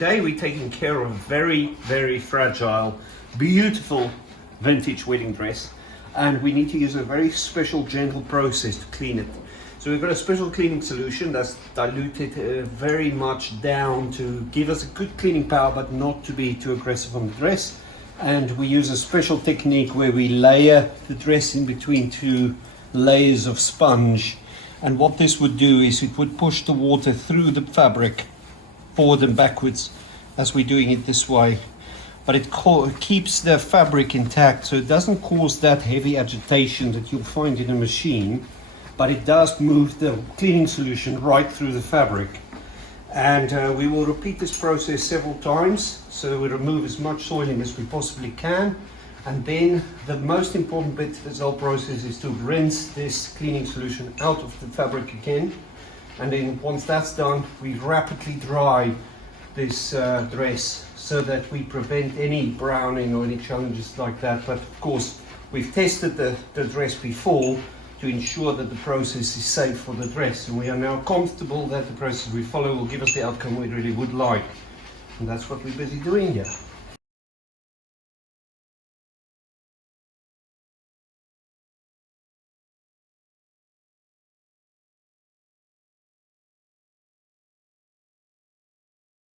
Today we're taking care of a very, very fragile, beautiful vintage wedding dress, and we need to use a very special, gentle process to clean it. So we've got a special cleaning solution that's diluted very much down to give us a good cleaning power, but not to be too aggressive on the dress. And we use a special technique where we layer the dress in between two layers of sponge. And what this would do is it would push the water through the fabric forward and backwards as we're doing it this way, but it keeps the fabric intact, so it doesn't cause that heavy agitation that you'll find in a machine, but it does move the cleaning solution right through the fabric. And we will repeat this process several times, so we remove as much soiling as we possibly can. And then the most important bit of this whole process is to rinse this cleaning solution out of the fabric again. And then once that's done, we rapidly dry this dress so that we prevent any browning or any challenges like that. But of course, we've tested the dress before to ensure that the process is safe for the dress. And we are now comfortable that the process we follow will give us the outcome we really would like. And that's what we're busy doing here.